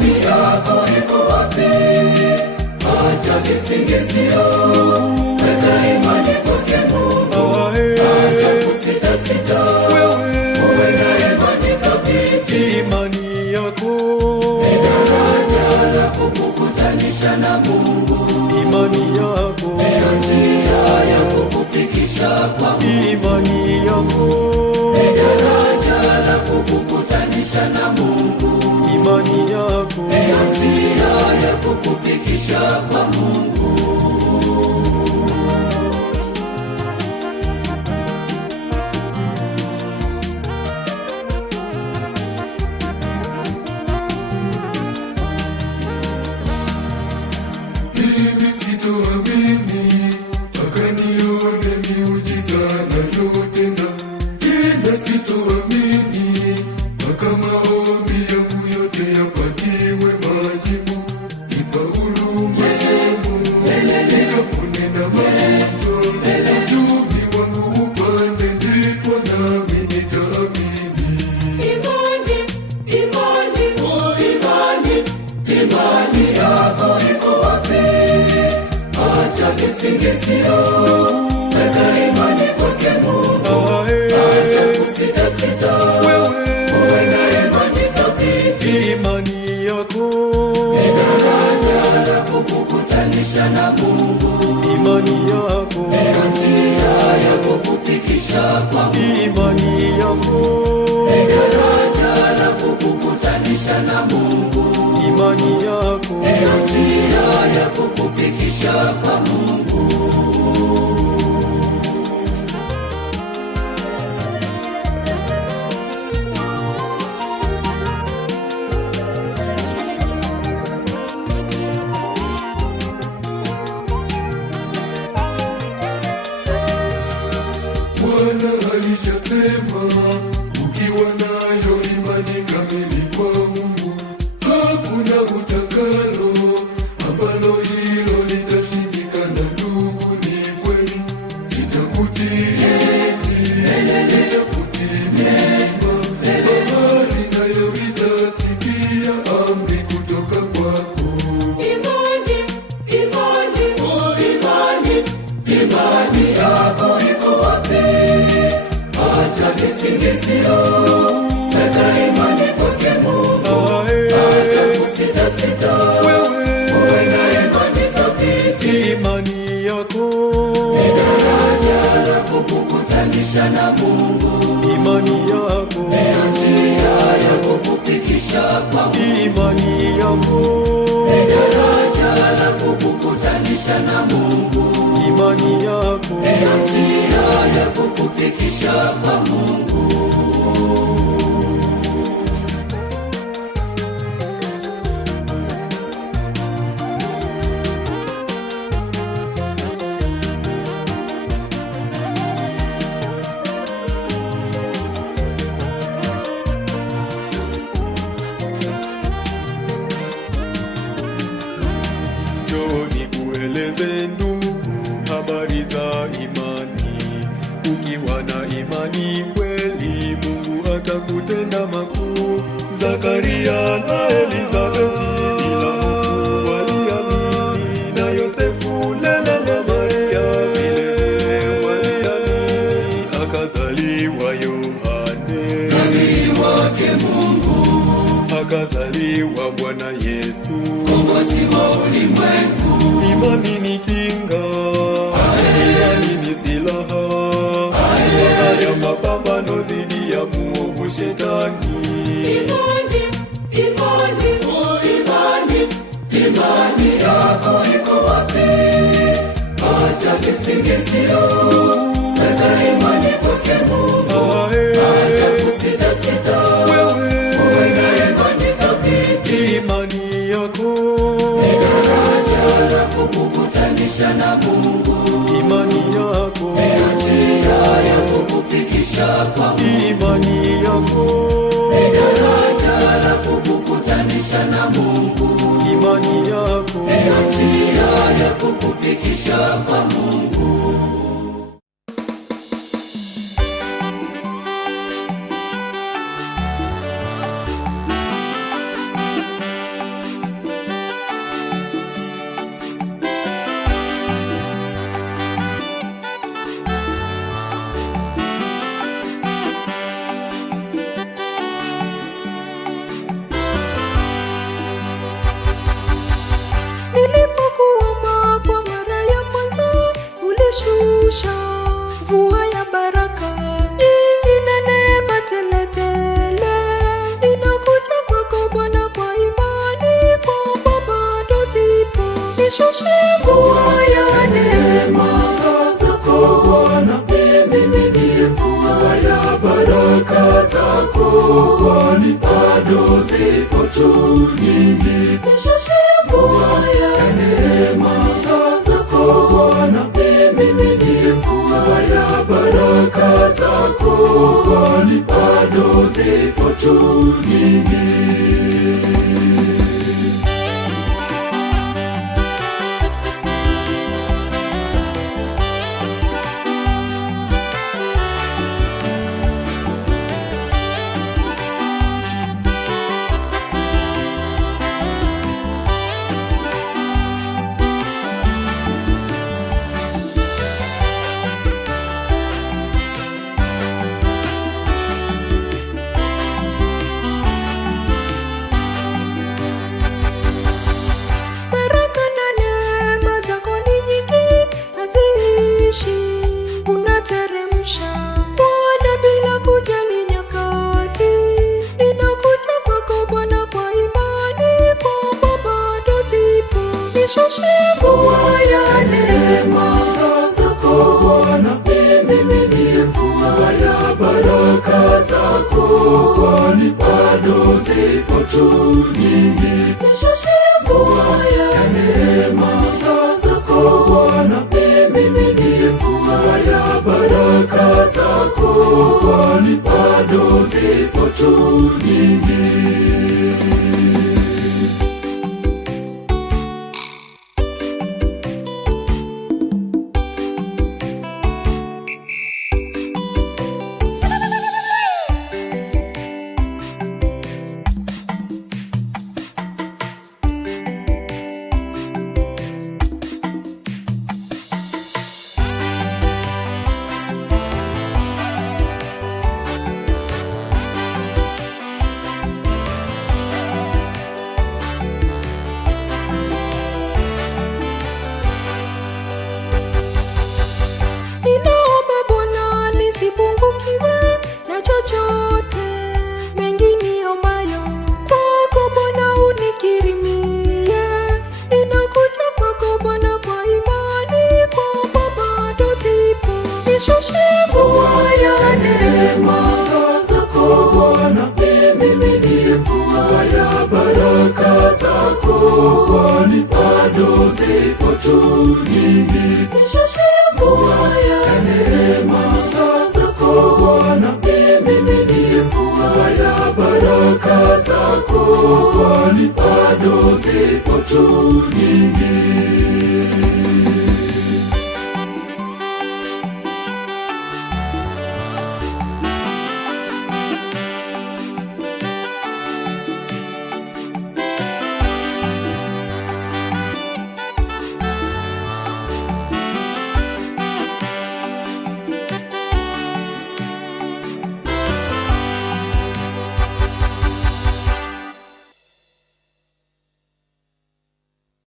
imani yako iko wapi? Acha visingizio, weka imani kwake Mungu. Acha kusita, uwe na imani thabiti. Imani yako ni daraja la kukukutanisha na Mungu. Imani yako ndiyo njia ya kukufikisha kwa Mungu. Imani yako ni daraja la kukukutanisha na Mungu. Imani yako ndiyo njia ya kukufikisha kwa Mungu. Imani yako iko wapi? Acha visingizio, weka imani kwake Mungu. Acha kusita, uwe na imani thabiti. Imani yako ni daraja la kukukutanisha na Mungu. Imani yako ndiyo njia ya kukufikisha kwa Mungu. Imani yako ni daraja la kukukutanisha na Mungu. Imani yako ndiyo njia ya kukufikisha kwa Mungu. Bwana alishasema, ukiwa nayo imani kamili kwa Mungu, hakuna utakalo ambalo hilo litashindikana. Ndugu, ni kweli itakutimia. Bahari nayo itasikia amri kutoka kwako. Imani yako iko wapi? Acha visingizio, weka imani kwake Mungu. Acha kusita, uwe na imani thabiti. Imani yako ni daraja la kukukutanisha na Mungu. Imani yako ndiyo njia ya kukufikisha kwa Mungu. Imani yako ni daraja la kukukutanisha na Mungu. Imani yako ndiyo njia ya kukufikisha kwa Mungu. Njoni kueleze ndugu habari za imani. Ukiwa na imani kweli, Mungu atakutenda makuu. Zakaria na Elizabeti bila hofu waliamini, na Yosefu lelele Maria vile waliamini. Akazaliwa Yohane Nabii wake Mungu, akazaliwa Bwana Yesu, Mkombozi wa ulimwengu. Imani ni kinga, imani ni silaha ya mapambano dhidi ya muovu Shetani. Imani yako iko wapi? Acha visingizio, weka imani kwake Mungu. Acha kusita, uwe na imani thabiti. Imani yako ni daraja la kukukutanisha na Mungu. Imani yako ndiyo njia ya kukufikisha kwa Mungu. Imani yako ni daraja la kukukutanisha na Mungu. Imani yako ndiyo njia ya kukufikisha kwa Mungu. tu nyingi. Nishushe mvua ya neema zako Bwana, nimiminie mvua ya baraka zako, kwani bado zipo tu nyingi. Unateremsha Bwana bila kujali nyakati. Ninakuja kwako Bwana kwa imani kwamba bado zipo. Nishushe mvua ya neema zako Bwana, nimiminie mvua ya baraka zako, kwani bado zipo tu nyingi. Nishushe mvua ya neema zako Bwana, nimiminie mvua ya baraka zako, kwani bado zipo tu nyingi. Nishushe mvua ya neema zako Bwana, nimiminie mvua ya baraka zako, kwani bado zipo tu nyingi. Nishushe mvua ya